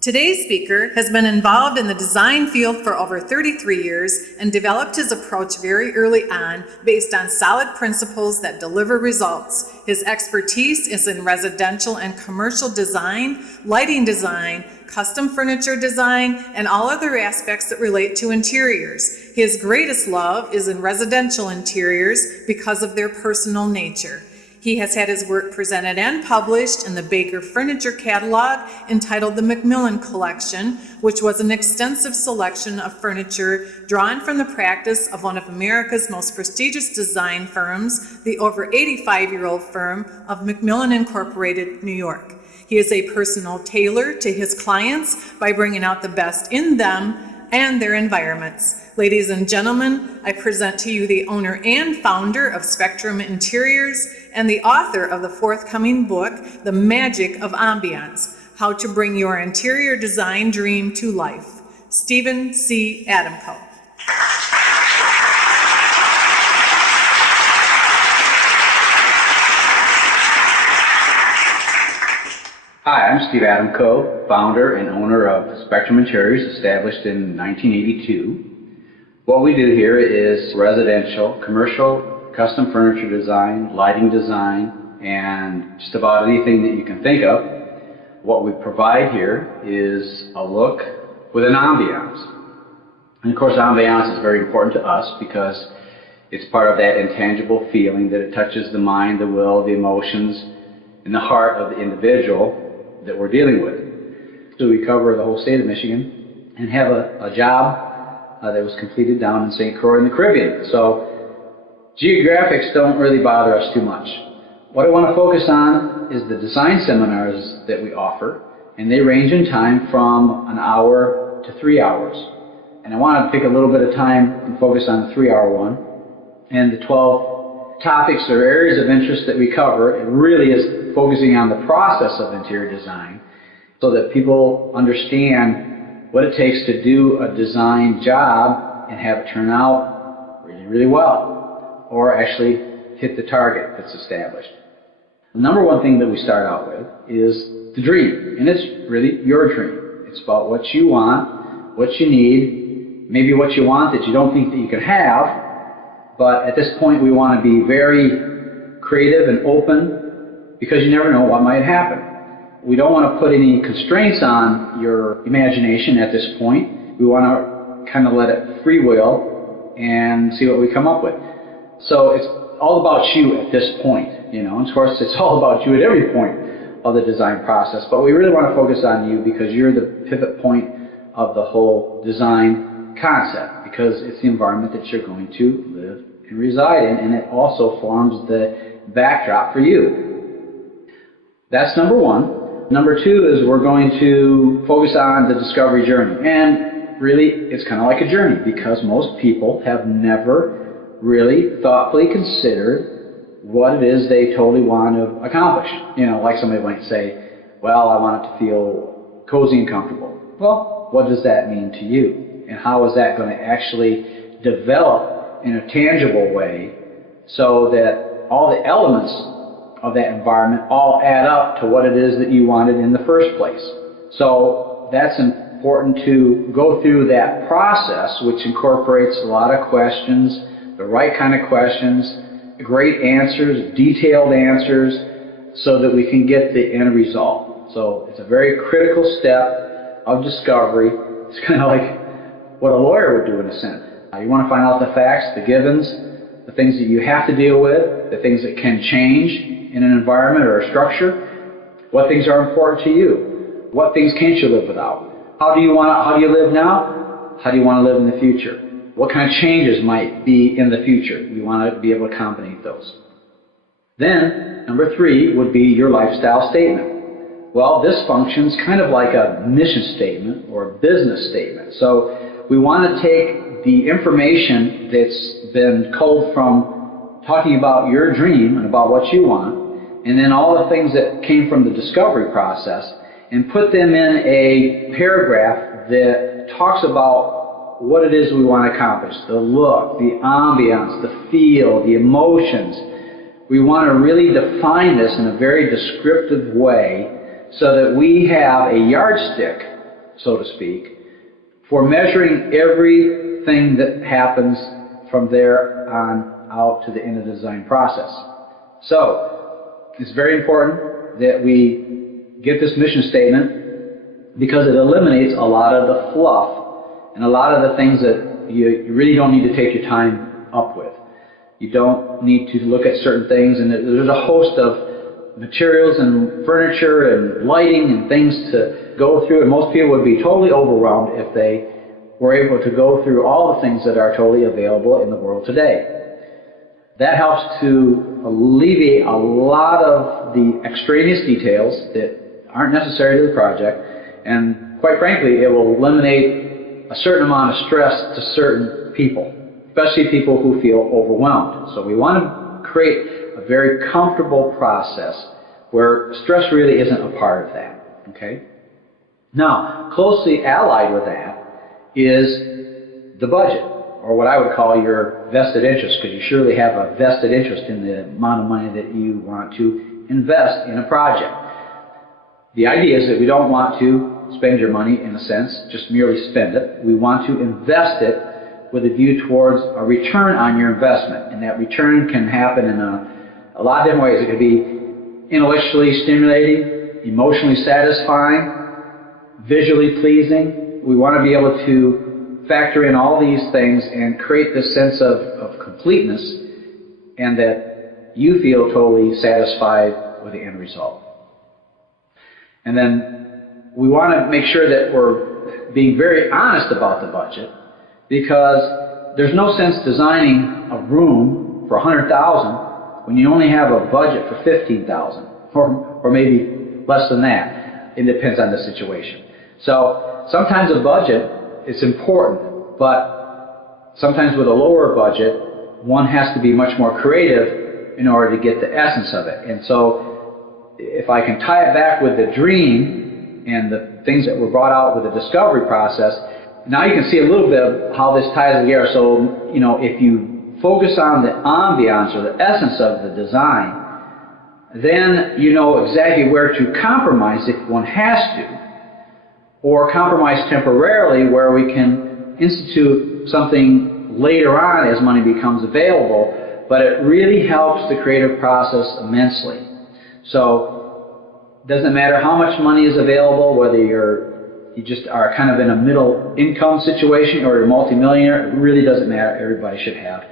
Today's speaker has been involved in the design field for over 33 years and developed his approach very early on based on solid principles that deliver results. His expertise is in residential and commercial design, lighting design, custom furniture design, and all other aspects that relate to interiors. His greatest love is in residential interiors because of their personal nature. He has had his work presented and published in the Baker Furniture Catalog entitled the Macmillan Collection, which was an extensive selection of furniture drawn from the practice of one of America's most prestigious design firms, the over 85-year-old firm of Macmillan Incorporated, New York. He is a personal tailor to his clients by bringing out the best in them and their environments. Ladies and gentlemen, I present to you the owner and founder of Spectrum Interiors and the author of the forthcoming book, The Magic of Ambiance, How to Bring Your Interior Design Dream to Life, Stephen C. Adamco. Hi, I'm Steve Adamco, founder and owner of Spectrum Interiors, established in 1982. What we do here is residential, commercial, custom furniture design, lighting design, and just about anything that you can think of. What we provide here is a look with an ambiance. And of course, ambiance is very important to us because it's part of that intangible feeling that it touches the mind, the will, the emotions, and the heart of the individual that we're dealing with. So we cover the whole state of Michigan and have a job that was completed down in St. Croix in the Caribbean. So geographics don't really bother us too much. What I want to focus on is the design seminars that we offer, and they range in time from an hour to 3 hours. And I want to take a little bit of time and focus on the 3-hour one. And the 12 topics or areas of interest that we cover, it really is focusing on the process of interior design so that people understand what it takes to do a design job and have it turn out really, really well, or actually hit the target that's established. The number one thing that we start out with is the dream, and it's really your dream. It's about what you want, what you need, maybe what you want that you don't think that you can have, but at this point we want to be very creative and open because you never know what might happen. We don't want to put any constraints on your imagination at this point. We want to kind of let it freewheel and see what we come up with. So it's all about you at this point, and of course it's all about you at every point of the design process, but we really want to focus on you because you're the pivot point of the whole design concept, because it's the environment that you're going to live and reside in, and it also forms the backdrop for you. That's number one. Number two is we're going to focus on the discovery journey. And really, it's kind of like a journey because most people have never really thoughtfully considered what it is they totally want to accomplish. Like somebody might say, well, I want it to feel cozy and comfortable. Well, what does that mean to you? And how is that going to actually develop in a tangible way so that all the elements of that environment all add up to what it is that you wanted in the first place? So that's important to go through that process, which incorporates a lot of questions, the right kind of questions, great answers, detailed answers, so that we can get the end result. So it's a very critical step of discovery. It's kind of like what a lawyer would do in a sense. You want to find out the facts, the givens, the things that you have to deal with, the things that can change in an environment or a structure, what things are important to you, what things can't you live without, how do you live now, how do you want to live in the future, what kind of changes might be in the future. We want to be able to accommodate those. Then, number three would be your lifestyle statement. Well, this functions kind of like a mission statement or a business statement. So we want to take the information that's been culled from talking about your dream and about what you want, and then all the things that came from the discovery process, and put them in a paragraph that talks about what it is we want to accomplish, the look, the ambiance, the feel, the emotions. We want to really define this in a very descriptive way so that we have a yardstick so to speak, for measuring everything that happens from there on out to the end of the design process. So, it's very important that we get this mission statement because it eliminates a lot of the fluff and a lot of the things that you really don't need to take your time up with. You don't need to look at certain things, and there's a host of materials and furniture and lighting and things to go through, and most people would be totally overwhelmed if they were able to go through all the things that are totally available in the world today. That helps to alleviate a lot of the extraneous details that aren't necessary to the project, and quite frankly, it will eliminate a certain amount of stress to certain people, especially people who feel overwhelmed. So we want to create a very comfortable process where stress really isn't a part of that. Okay? Now, closely allied with that is the budget, or what I would call your vested interest, because you surely have a vested interest in the amount of money that you want to invest in a project. The idea is that we don't want to spend your money, in a sense, just merely spend it. We want to invest it with a view towards a return on your investment. And that return can happen in a lot of different ways. It could be intellectually stimulating, emotionally satisfying, visually pleasing. We want to be able to factor in all these things and create this sense of completeness, and that you feel totally satisfied with the end result. And then we want to make sure that we're being very honest about the budget, because there's no sense designing a room for $100,000 when you only have a budget for $15,000, or maybe less than that. It depends on the situation. So sometimes a budget is important, but sometimes with a lower budget, one has to be much more creative in order to get the essence of it. And so if I can tie it back with the dream and the things that were brought out with the discovery process, now you can see a little bit of how this ties together. So, if you focus on the ambiance or the essence of the design, then you know exactly where to compromise if one has to, or compromise temporarily where we can institute something later on as money becomes available, but it really helps the creative process immensely. So it doesn't matter how much money is available, whether you just are kind of in a middle income situation or you're a multimillionaire, it really doesn't matter. Everybody should have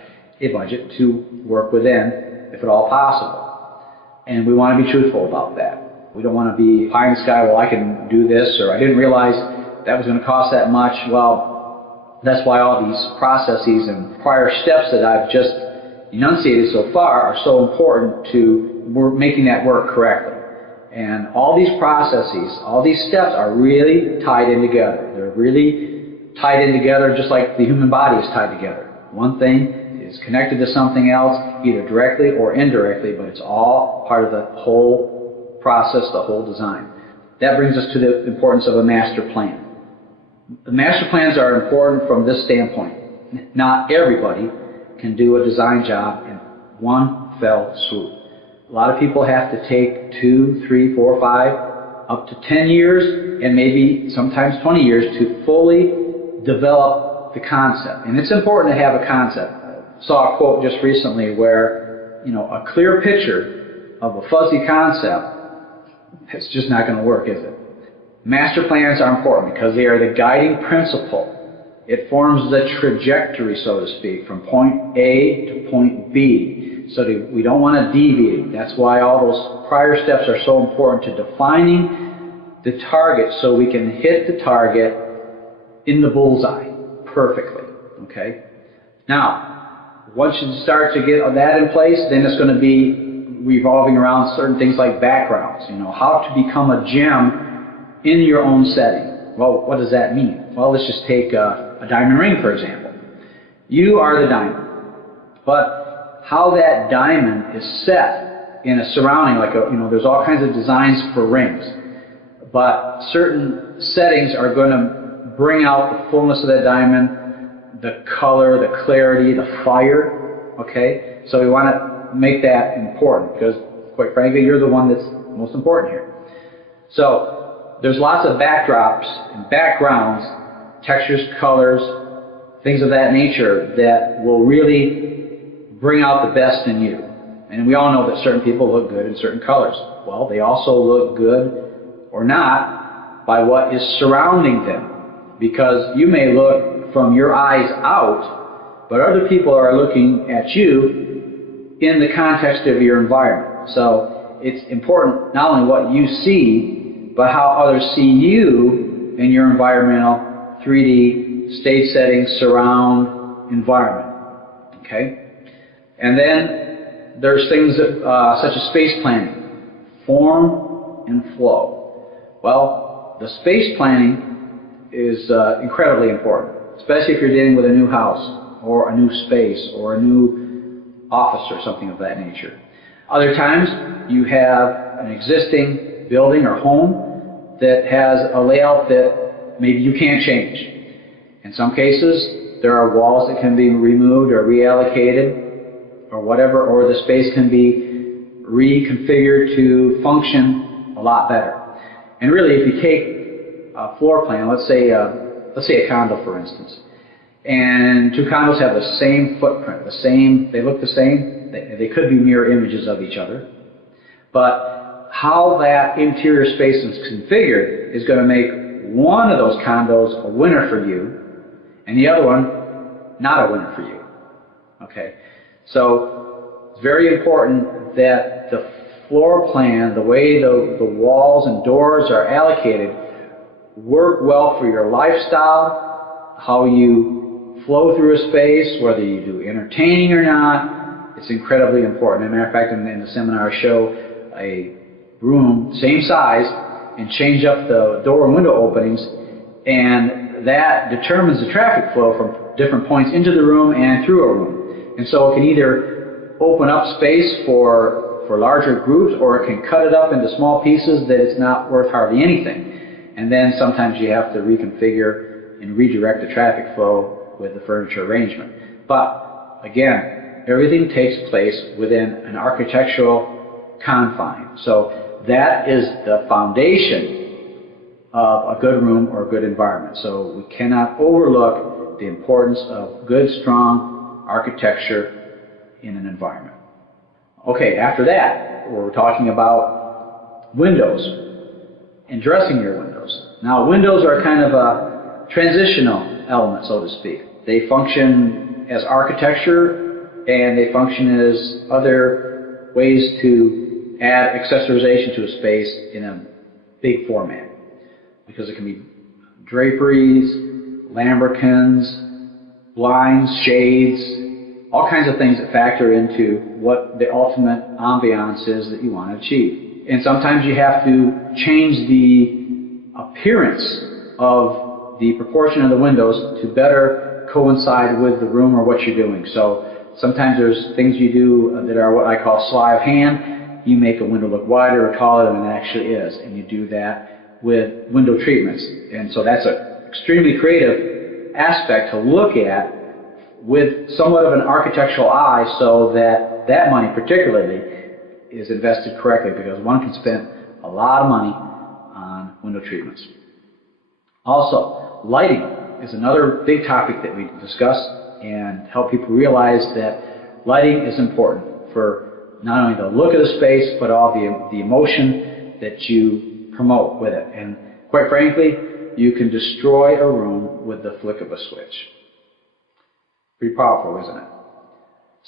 a budget to work within, if at all possible. And we want to be truthful about that. We don't want to be pie in the sky, well, I can do this, or I didn't realize that was going to cost that much. Well, that's why all these processes and prior steps that I've just enunciated so far are so important to making that work correctly. And all these processes, all these steps are really tied in together. They're really tied in together just like the human body is tied together. One thing is connected to something else, either directly or indirectly, but it's all part of the whole process, the whole design. That brings us to the importance of a master plan. The master plans are important from this standpoint. Not everybody can do a design job in one fell swoop. A lot of people have to take 2, 3, 4, 5, up to 10 years, and maybe sometimes 20 years to fully develop the concept. And it's important to have a concept. I saw a quote just recently where, a clear picture of a fuzzy concept, it's just not going to work, is it? Master plans are important because they are the guiding principle. It forms the trajectory, so to speak, from point A to point B. So we don't want to deviate. That's why all those prior steps are so important to defining the target so we can hit the target in the bullseye perfectly. Okay? Now, once you start to get that in place, then it's going to be revolving around certain things like backgrounds. How to become a gem in your own setting. Well, what does that mean? Well, let's just take a diamond ring, for example. You are the diamond. But how that diamond is set in a surrounding, like there's all kinds of designs for rings. But certain settings are going to bring out the fullness of that diamond, the color, the clarity, the fire. Okay? So we want to make that important because, quite frankly, you're the one that's most important here. So there's lots of backdrops and backgrounds, textures, colors, things of that nature that will really bring out the best in you. And we all know that certain people look good in certain colors. Well, they also look good or not by what is surrounding them. Because you may look from your eyes out, but other people are looking at you in the context of your environment. So it's important not only what you see, but how others see you in your environmental 3D stage setting, surround environment. Okay? And then there's things such as space planning, form and flow. Well, the space planning is incredibly important, especially if you're dealing with a new house or a new space or a new office or something of that nature. Other times you have an existing building or home that has a layout that maybe you can't change. In some cases, there are walls that can be removed or reallocated or whatever, or the space can be reconfigured to function a lot better. And really, if you take a floor plan, let's say a condo, for instance, and two condos have the same footprint, they look the same, they could be mirror images of each other, but how that interior space is configured is going to make one of those condos a winner for you, and the other one not a winner for you. Okay, so it's very important that the floor plan, the way the walls and doors are allocated, work well for your lifestyle, how you flow through a space, whether you do entertaining or not. It's incredibly important. As a matter of fact, in the seminar, I show a room, same size, and change up the door and window openings, and that determines the traffic flow from different points into the room and through a room. And so it can either open up space for larger groups, or it can cut it up into small pieces that it's not worth hardly anything. And then sometimes you have to reconfigure and redirect the traffic flow with the furniture arrangement. But again, everything takes place within an architectural confine. So that is the foundation of a good room or a good environment. So we cannot overlook the importance of good, strong architecture in an environment. Okay, after that, we're talking about windows and dressing your windows. Now, windows are kind of a transitional element, so to speak. They function as architecture, and they function as other ways to add accessorization to a space in a big format. Because it can be draperies, lambrequins, blinds, shades, all kinds of things that factor into what the ultimate ambiance is that you want to achieve. And sometimes you have to change the appearance of the proportion of the windows to better coincide with the room or what you're doing. So sometimes there's things you do that are what I call sleight of hand. You make a window look wider or taller than it actually is, and you do that with window treatments. And so that's an extremely creative aspect to look at with somewhat of an architectural eye, so that that money particularly is invested correctly, because one can spend a lot of money on window treatments. Also, lighting is another big topic that we discuss and help people realize that lighting is important for not only the look of the space, but all the emotion that you promote with it. And quite frankly, you can destroy a room with the flick of a switch. Pretty powerful, isn't it?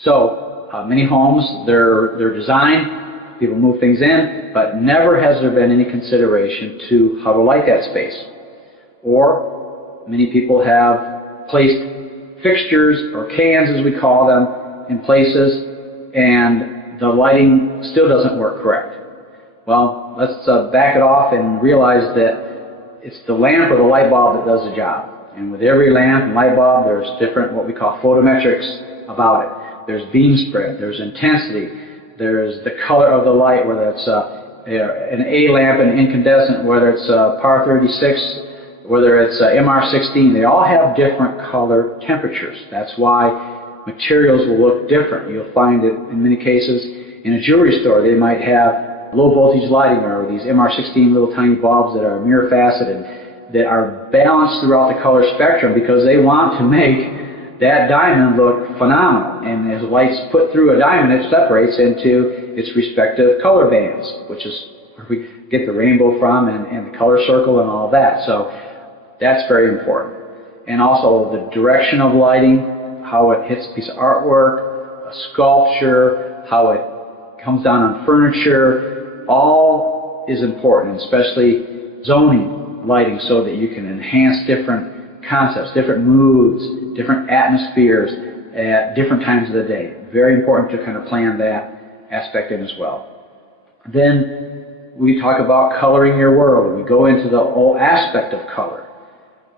So, many homes, they're designed, people move things in, but never has there been any consideration to how to light that space. Or, many people have placed fixtures, or cans as we call them, in places, and the lighting still doesn't work correct. Well, let's back it off and realize that it's the lamp or the light bulb that does the job. And with every lamp and light bulb, there's different what we call photometrics about it. There's beam spread, there's intensity, there's the color of the light, whether it's an A lamp and incandescent, whether it's par 36, whether it's MR16. They all have different color temperatures. That's why materials will look different. You'll find it in many cases in a jewelry store. They might have low voltage lighting, or these MR16 little tiny bulbs that are mirror faceted, that are balanced throughout the color spectrum because they want to make that diamond look phenomenal. And as light's put through a diamond, it separates into its respective color bands, which is where we get the rainbow from, and the color circle and all of that. So that's very important. And also the direction of lighting, how it hits a piece of artwork, a sculpture, how it comes down on furniture, all is important, especially zoning lighting, so that you can enhance different concepts, different moods, different atmospheres at different times of the day. Very important to kind of plan that aspect in as well. Then we talk about coloring your world. We go into the whole aspect of color.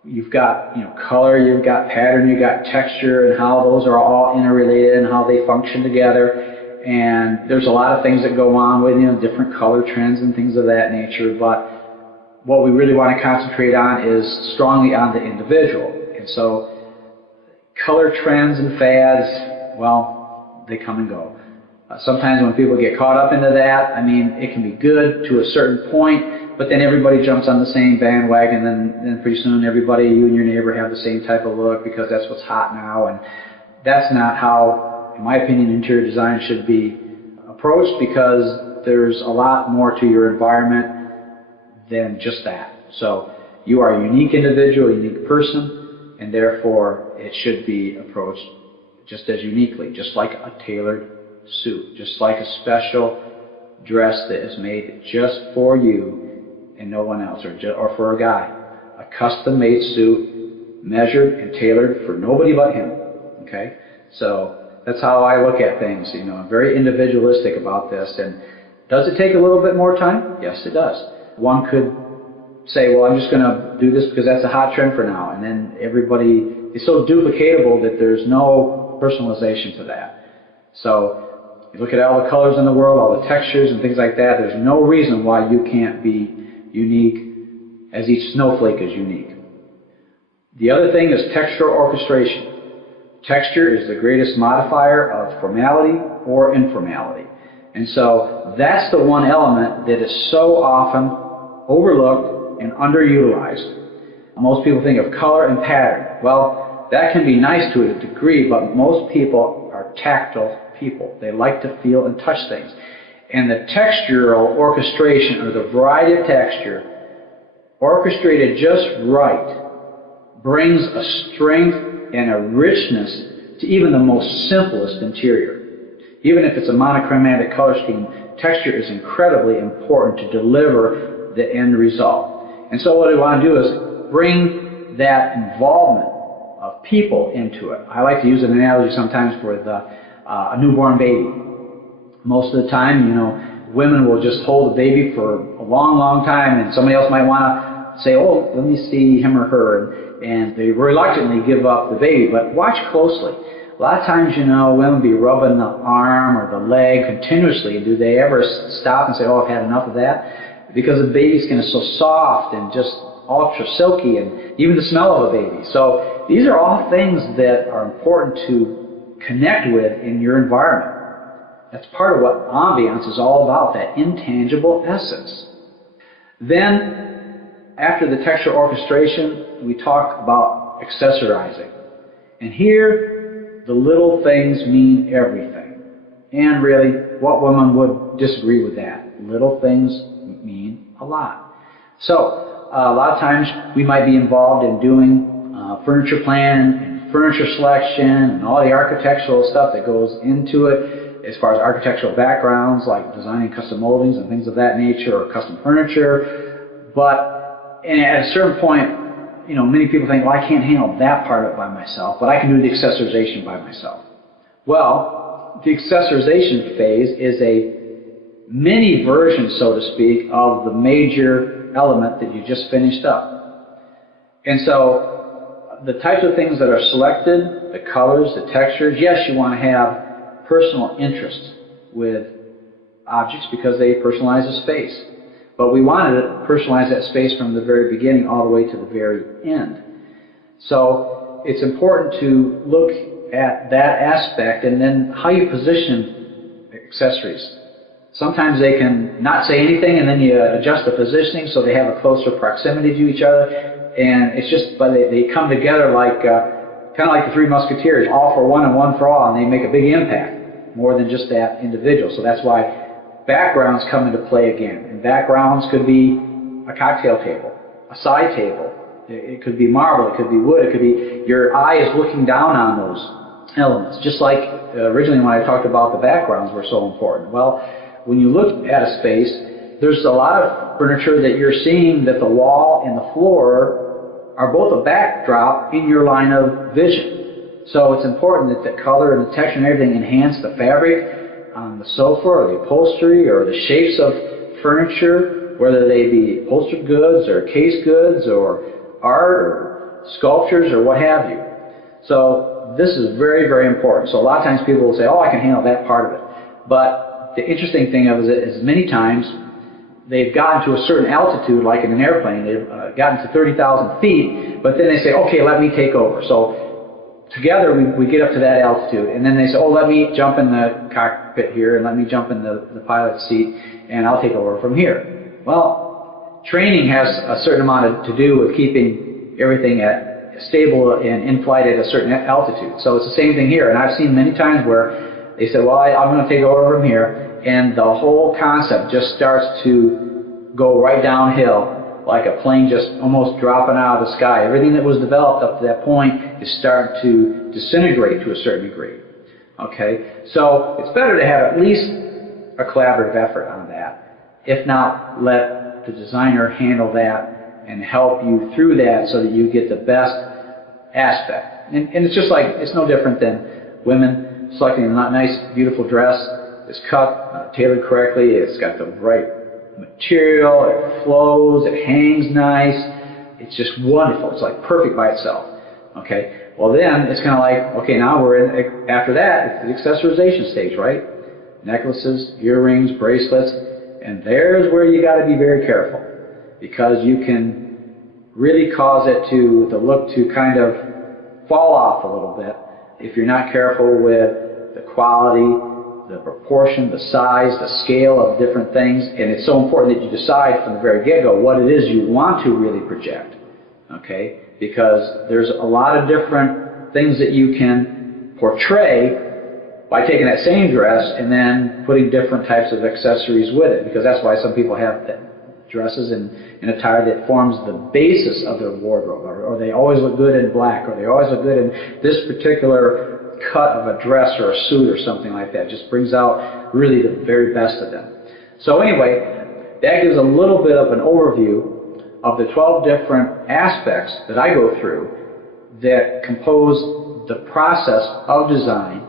You've got, color, you've got pattern, you've got texture, and how those are all interrelated and how they function together. And there's a lot of things that go on with, different color trends and things of that nature. But what we really want to concentrate on is strongly on the individual. And so color trends and fads, well, they come and go. Sometimes when people get caught up into that, it can be good to a certain point, but then everybody jumps on the same bandwagon, and then pretty soon everybody, you and your neighbor, have the same type of look because that's what's hot now. And that's not how, in my opinion, interior design should be approached, because there's a lot more to your environment than just that. So you are a unique individual, a unique person, and therefore it should be approached just as uniquely, just like a tailored suit, just like a special dress that is made just for you and no one else, or for a guy. A custom-made suit, measured and tailored for nobody but him. Okay? So that's how I look at things. I'm very individualistic about this. And does it take a little bit more time? Yes, it does. One could say, well, I'm just going to do this because that's a hot trend for now. And then everybody is so duplicatable that there's no personalization to that. So you look at all the colors in the world, all the textures and things like that, there's no reason why you can't be unique, as each snowflake is unique. The other thing is textural orchestration. Texture is the greatest modifier of formality or informality. And so that's the one element that is so often overlooked and underutilized. Most people think of color and pattern. Well, that can be nice to a degree, but most people are tactile people. They like to feel and touch things. And the textural orchestration, or the variety of texture, orchestrated just right, brings a strength and a richness to even the most simplest interior. Even if it's a monochromatic color scheme, texture is incredibly important to deliver the end result. And so what we want to do is bring that involvement of people into it. I like to use an analogy sometimes with a newborn baby. Most of the time, women will just hold the baby for a long, long time, and somebody else might want to say, oh, let me see him or her, and they reluctantly give up the baby. But watch closely. A lot of times, women be rubbing the arm or the leg continuously. Do they ever stop and say, oh, I've had enough of that? Because the baby skin is so soft and just ultra silky, and even the smell of a baby. So these are all things that are important to connect with in your environment. That's part of what ambiance is all about, that intangible essence. Then, after the texture orchestration, we talk about accessorizing. And here, the little things mean everything. And really, what woman would disagree with that? Little things mean a lot. So, a lot of times we might be involved in doing furniture plan and furniture selection and all the architectural stuff that goes into it, as far as architectural backgrounds like designing custom moldings and things of that nature, or custom furniture. But at a certain point, many people think, well, I can't handle that part of it by myself, but I can do the accessorization by myself. Well, the accessorization phase is a mini version, so to speak, of the major element that you just finished up. And so the types of things that are selected, the colors, the textures, yes, you want to have personal interest with objects because they personalize the space. But we wanted to personalize that space from the very beginning all the way to the very end. So it's important to look at that aspect, and then how you position accessories. Sometimes they can not say anything, and then you adjust the positioning so they have a closer proximity to each other. And it's just, but they come together like, kind of like the Three Musketeers, all for one and one for all, and they make a big impact, more than just that individual. So that's why backgrounds come into play again. And backgrounds could be a cocktail table, a side table. It could be marble, it could be wood, it could be your eye is looking down on those elements. Just like originally when I talked about the backgrounds were so important. Well, when you look at a space, there's a lot of furniture that you're seeing that the wall and the floor are both a backdrop in your line of vision. So it's important that the color and the texture and everything enhance the fabric on the sofa or the upholstery or the shapes of furniture, whether they be upholstered goods or case goods or art or sculptures or what have you. So this is very, very important. So a lot of times people will say, oh, I can handle that part of it. But the interesting thing of it is many times they've gotten to a certain altitude, like in an airplane, they've gotten to 30,000 feet, but then they say, okay, let me take over. So together we get up to that altitude, and then they say, oh, let me jump in the cockpit here, and let me jump in the pilot's seat, and I'll take over from here. Well, training has a certain amount to do with keeping everything at stable and in flight at a certain altitude. So it's the same thing here, and I've seen many times where they say, well, I'm going to take over from here, and the whole concept just starts to go right downhill, like a plane just almost dropping out of the sky. Everything that was developed up to that point is starting to disintegrate to a certain degree. Okay, so it's better to have at least a collaborative effort on that. If not, let the designer handle that and help you through that so that you get the best aspect. And it's just like, it's no different than women selecting a nice, beautiful dress. It's cut, tailored correctly, it's got the right material, it flows, it hangs nice, it's just wonderful, it's like perfect by itself. Okay, well then it's kind of like, okay, now we're in, after that, it's the accessorization stage, right? Necklaces, earrings, bracelets, and there's where you got to be very careful, because you can really cause it to, the look to kind of fall off a little bit if you're not careful with the quality, the proportion, the size, the scale of different things. And it's so important that you decide from the very get-go what it is you want to really project, okay? Because there's a lot of different things that you can portray by taking that same dress and then putting different types of accessories with it, because that's why some people have dresses and attire that forms the basis of their wardrobe, or they always look good in black, or they always look good in this particular cut of a dress or a suit or something like that. Just brings out really the very best of them. So anyway, that gives a little bit of an overview of the 12 different aspects that I go through that compose the process of design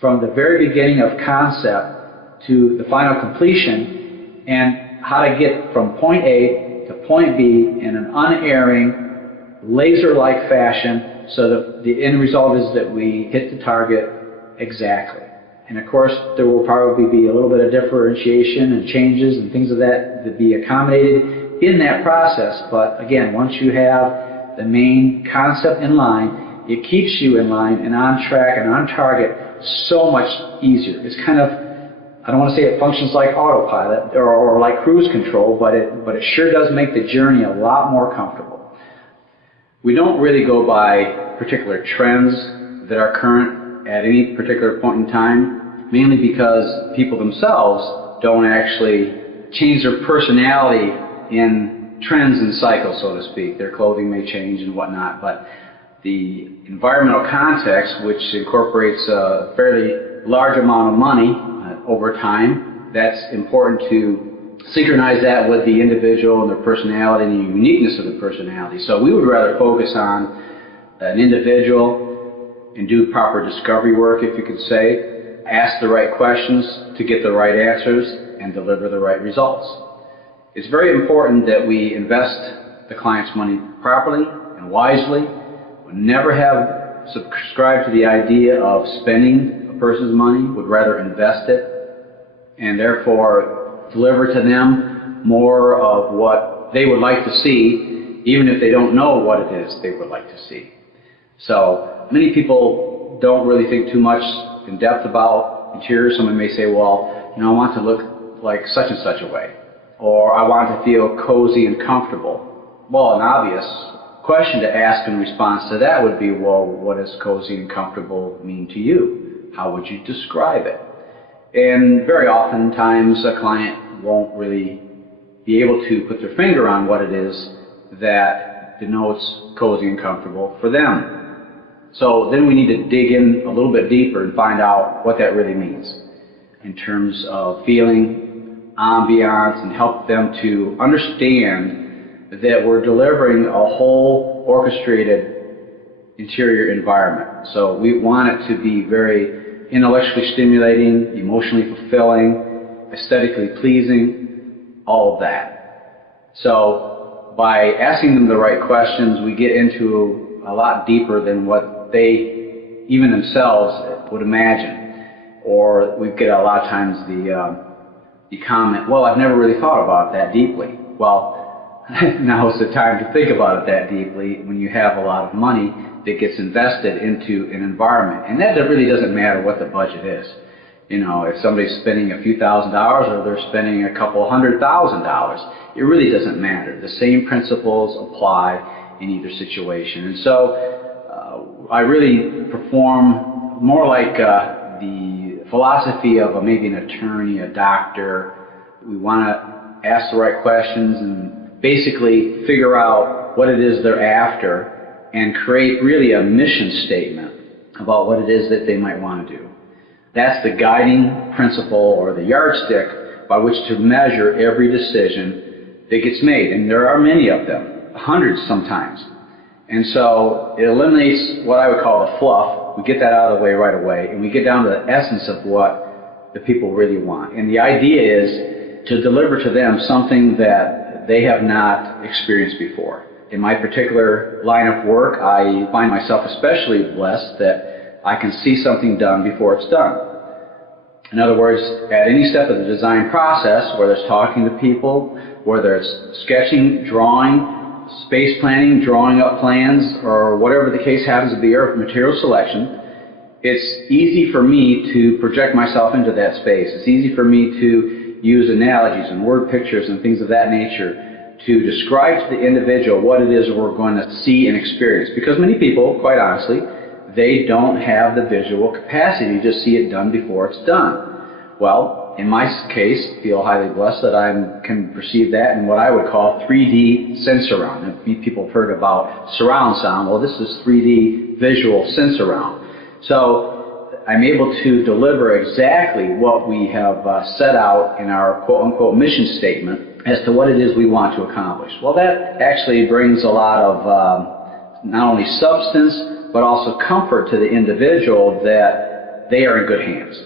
from the very beginning of concept to the final completion, and how to get from point A to point B in an unerring, laser-like fashion, so that the end result is that we hit the target exactly. And of course, there will probably be a little bit of differentiation and changes and things of that be accommodated in that process. But again, once you have the main concept in line, it keeps you in line and on track and on target so much easier. It's kind of, I don't want to say it functions like autopilot or like cruise control, but it sure does make the journey a lot more comfortable. We don't really go by particular trends that are current at any particular point in time, mainly because people themselves don't actually change their personality in trends and cycles, so to speak. Their clothing may change and whatnot, but the environmental context, which incorporates a fairly large amount of money over time, that's important to synchronize that with the individual and their personality and the uniqueness of the personality. So we would rather focus on an individual and do proper discovery work, if you could say, ask the right questions to get the right answers and deliver the right results. It's very important that we invest the client's money properly and wisely. Would never have subscribed to the idea of spending a person's money, would rather invest it and therefore deliver to them more of what they would like to see, even if they don't know what it is they would like to see. So many people don't really think too much in depth about interior. Someone may say, well, I want to look like such and such a way, or I want to feel cozy and comfortable. Well, an obvious question to ask in response to that would be, well, what does cozy and comfortable mean to you? How would you describe it? And very oftentimes a client won't really be able to put their finger on what it is that denotes cozy and comfortable for them. So then we need to dig in a little bit deeper and find out what that really means in terms of feeling, ambiance, and help them to understand that we're delivering a whole orchestrated interior environment. So we want it to be very intellectually stimulating, emotionally fulfilling, aesthetically pleasing, all of that. So by asking them the right questions, we get into a lot deeper than what they even themselves would imagine. Or we get a lot of times the comment, well, I've never really thought about it that deeply. Well, now is the time to think about it that deeply when you have a lot of money that gets invested into an environment. And that really doesn't matter what the budget is. You know, if somebody's spending a few $1,000s or they're spending a couple $100,000, it really doesn't matter. The same principles apply in either situation. And so I really perform more like the philosophy of maybe an attorney, a doctor. We want to ask the right questions and basically figure out what it is they're after and create really a mission statement about what it is that they might want to do. That's the guiding principle or the yardstick by which to measure every decision that gets made. And there are many of them, hundreds sometimes. And so it eliminates what I would call the fluff. We get that out of the way right away, and we get down to the essence of what the people really want. And the idea is to deliver to them something that they have not experienced before. In my particular line of work, I find myself especially blessed that I can see something done before it's done. In other words, at any step of the design process, whether it's talking to people, whether it's sketching, drawing, space planning, drawing up plans, or whatever the case happens to be, or material selection, it's easy for me to project myself into that space. It's easy for me to use analogies and word pictures and things of that nature to describe to the individual what it is we're going to see and experience. Because many people, quite honestly, they don't have the visual capacity to just see it done before it's done. Well, in my case, I feel highly blessed that I can perceive that in what I would call 3D sense surround. And people have heard about surround sound. Well, this is 3D visual sense surround. So I'm able to deliver exactly what we have set out in our quote-unquote mission statement as to what it is we want to accomplish. Well, that actually brings a lot of not only substance, but also comfort to the individual that they are in good hands.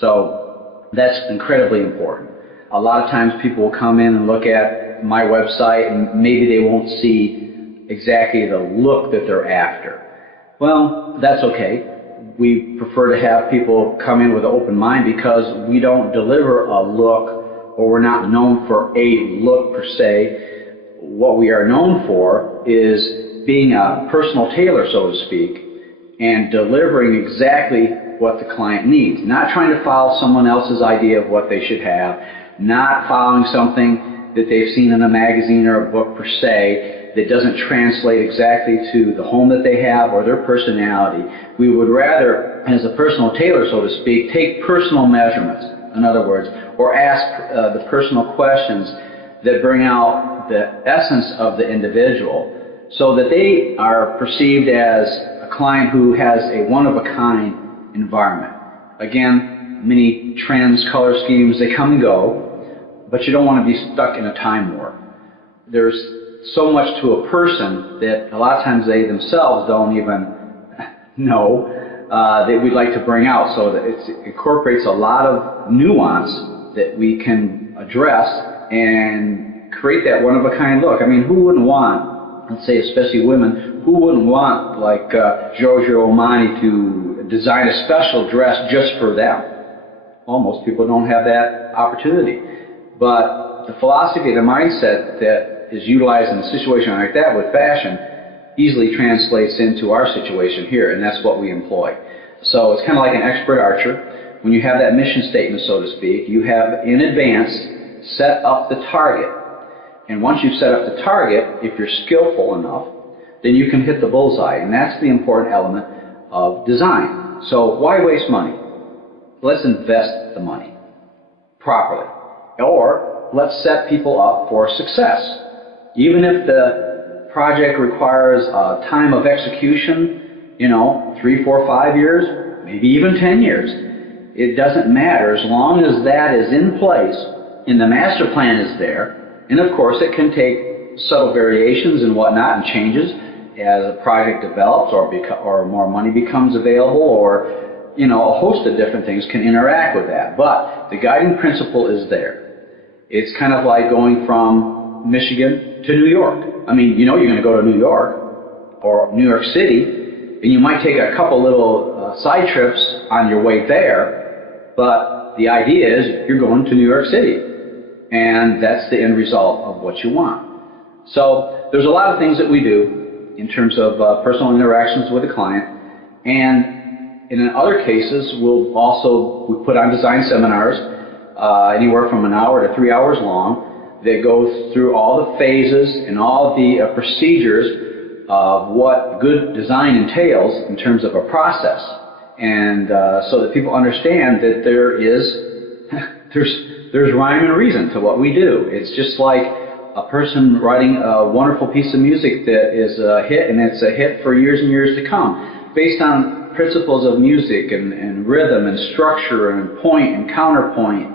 So that's incredibly important. A lot of times people will come in and look at my website and maybe they won't see exactly the look that they're after. Well, that's okay. We prefer to have people come in with an open mind because we don't deliver a look, or we're not known for a look per se. What we are known for is being a personal tailor, so to speak, and delivering exactly what the client needs. Not trying to follow someone else's idea of what they should have, not following something that they've seen in a magazine or a book per se that doesn't translate exactly to the home that they have or their personality. We would rather, as a personal tailor, so to speak, take personal measurements, in other words, or ask the personal questions that bring out the essence of the individual so that they are perceived as a client who has a one-of-a-kind environment. Again, many trends, color schemes, they come and go, but you don't want to be stuck in a time warp. There's so much to a person that a lot of times they themselves don't even know that we'd like to bring out, so that it incorporates a lot of nuance that we can address and create that one-of-a-kind look. I mean, who wouldn't want, let's say especially women, who wouldn't want like Giorgio Armani to design a special dress just for them? Well, most people don't have that opportunity. But the philosophy, the mindset that is utilized in a situation like that with fashion easily translates into our situation here, and that's what we employ. So it's kind of like an expert archer. when you have that mission statement, so to speak, you have in advance set up the target. And once you've set up the target, if you're skillful enough, then you can hit the bullseye. And that's the important element of design. So why waste money? Let's invest the money properly. Or let's set people up for success. Even if the project requires a time of execution, 3, 4, 5 years, maybe even 10 years. It doesn't matter as long as that is in place and the master plan is there. And of course, it can take subtle variations and whatnot and changes as a project develops or more money becomes available, or a host of different things can interact with that. But the guiding principle is there. It's kind of like going from Michigan to New York. I mean, you're going to go to New York or New York City, and you might take a couple little side trips on your way there, but the idea is you're going to New York City, and that's the end result of what you want. So there's a lot of things that we do in terms of personal interactions with the client, and in other cases we put on design seminars anywhere from an hour to 3 hours long that go through all the phases and all the procedures of what good design entails in terms of a process, and so that people understand that there's rhyme and reason to what we do. It's just like a person writing a wonderful piece of music that is a hit, and it's a hit for years and years to come, based on principles of music and rhythm and structure and point and counterpoint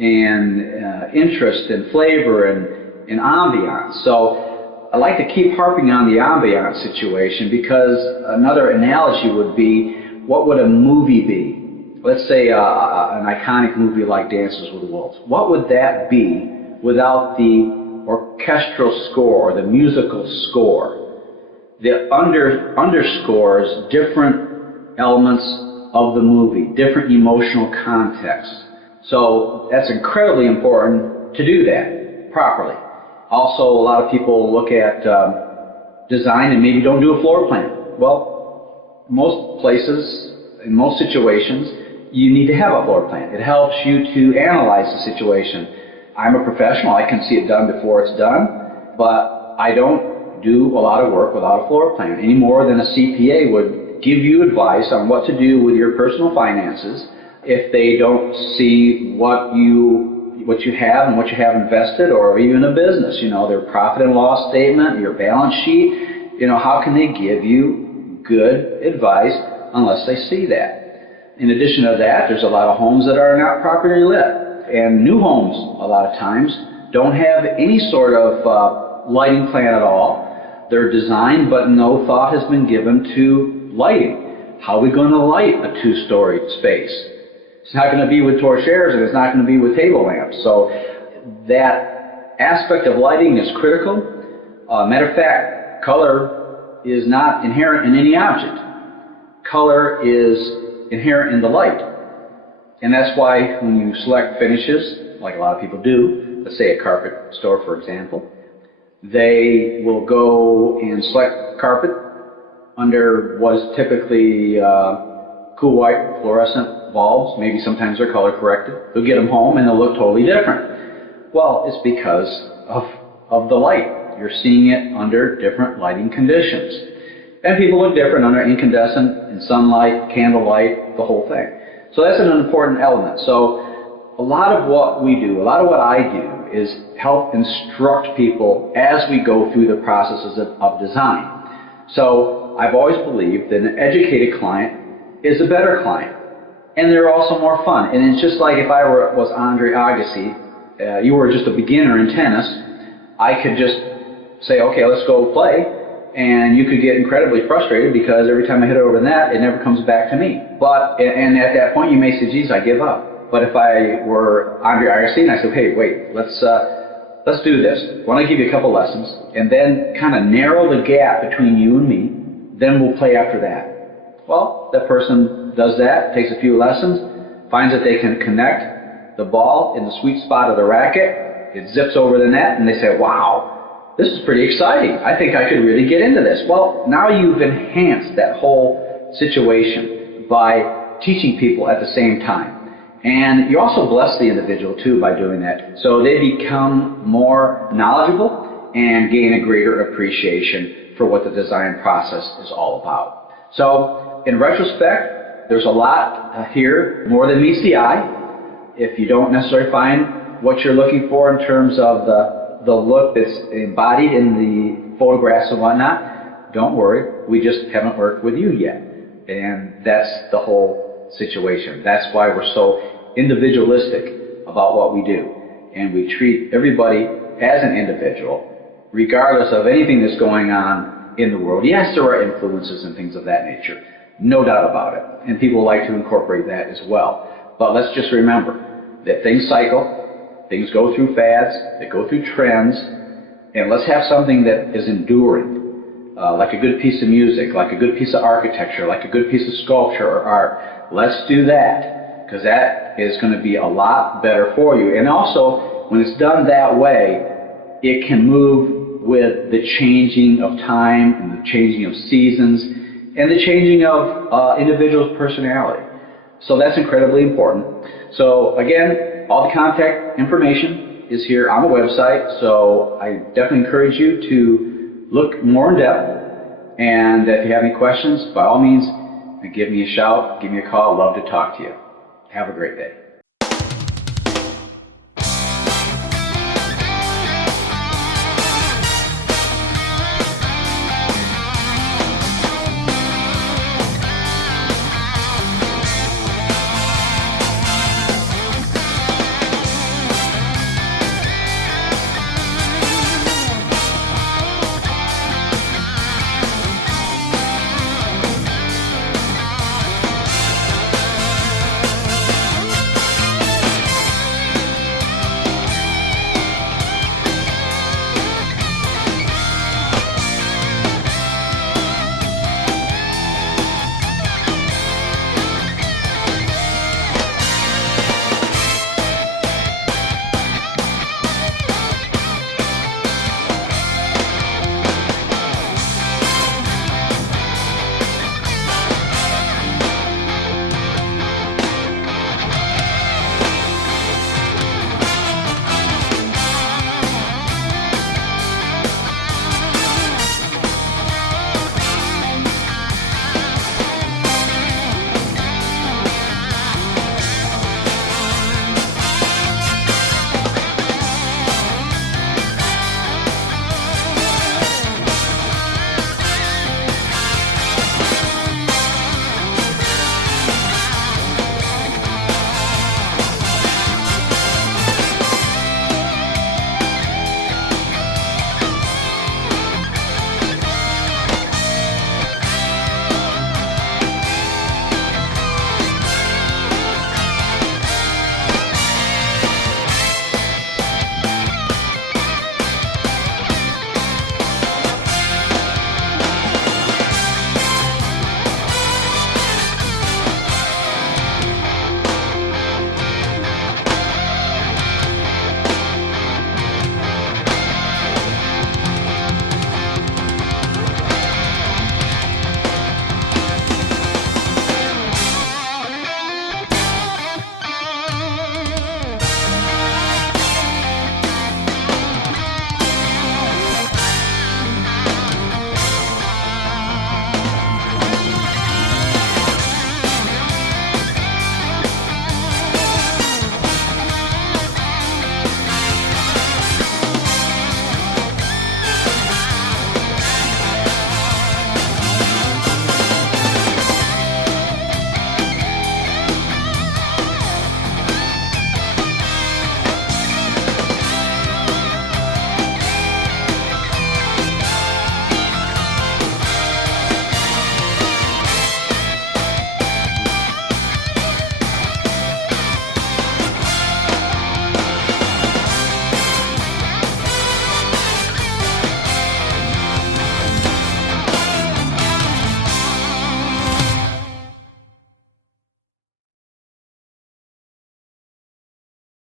and interest and flavor and ambiance. So I like to keep harping on the ambiance situation, because another analogy would be, what would a movie be? Let's say an iconic movie like Dances with Wolves. What would that be without the orchestral score or the musical score that underscores different elements of the movie, different emotional contexts? So that's incredibly important to do that properly. Also, a lot of people look at design and maybe don't do a floor plan. Well, most places, in most situations, you need to have a floor plan. It helps you to analyze the situation. I'm a professional. I can see it done before it's done, but I don't do a lot of work without a floor plan any more than a CPA would give you advice on what to do with your personal finances if they don't see what you have and what you have invested, or even a business, their profit and loss statement, your balance sheet. How can they give you good advice unless they see that? In addition to that, there's a lot of homes that are not properly lit, and new homes a lot of times don't have any sort of lighting plan at all. They're designed, but no thought has been given to lighting. How are we going to light a 2-story space? It's not going to be with torchères, and it's not going to be with table lamps. So that aspect of lighting is critical. Matter of fact, color is not inherent in any object. Color is inherent in the light. And that's why when you select finishes, like a lot of people do, let's say a carpet store, for example, they will go and select carpet under what is typically cool white fluorescent bulbs. Maybe sometimes they're color corrected. They'll get them home and they'll look totally different. Well, it's because of the light. You're seeing it under different lighting conditions. And people look different under incandescent, in sunlight, candlelight, the whole thing. So that's an important element. So a lot of what we do, a lot of what I do, is help instruct people as we go through the processes of design. So I've always believed that an educated client is a better client. And they're also more fun. And it's just like if I was Andre Agassi, you were just a beginner in tennis, I could just say, okay, let's go play. And you could get incredibly frustrated because every time I hit it over the net, it never comes back to me. And at that point, you may say, geez, I give up. But if I were Andre Agassi and I said, hey, wait, let's do this. Why don't I give you a couple lessons, and then kind of narrow the gap between you and me, then we'll play after that. Well, that person does that, takes a few lessons, finds that they can connect the ball in the sweet spot of the racket, it zips over the net, and they say, wow, this is pretty exciting. I think I could really get into this. Well, now you've enhanced that whole situation by teaching people at the same time. And you also bless the individual too by doing that. So they become more knowledgeable and gain a greater appreciation for what the design process is all about. So in retrospect, there's a lot here, more than meets the eye. If you don't necessarily find what you're looking for in terms of the look that's embodied in the photographs and whatnot, don't worry, we just haven't worked with you yet. And that's the whole situation. That's why we're so individualistic about what we do. And we treat everybody as an individual, regardless of anything that's going on in the world. Yes, there are influences and things of that nature, no doubt about it. And people like to incorporate that as well. But let's just remember that things cycle, things go through fads, they go through trends, and let's have something that is enduring. Like a good piece of music, like a good piece of architecture, like a good piece of sculpture or art. Let's do that, because that is going to be a lot better for you. And also, when it's done that way, it can move with the changing of time and the changing of seasons and the changing of individuals' personality. So that's incredibly important. So again, all the contact information is here on the website, so I definitely encourage you to look more in depth, and if you have any questions, by all means, give me a shout, give me a call. I'd love to talk to you. Have a great day.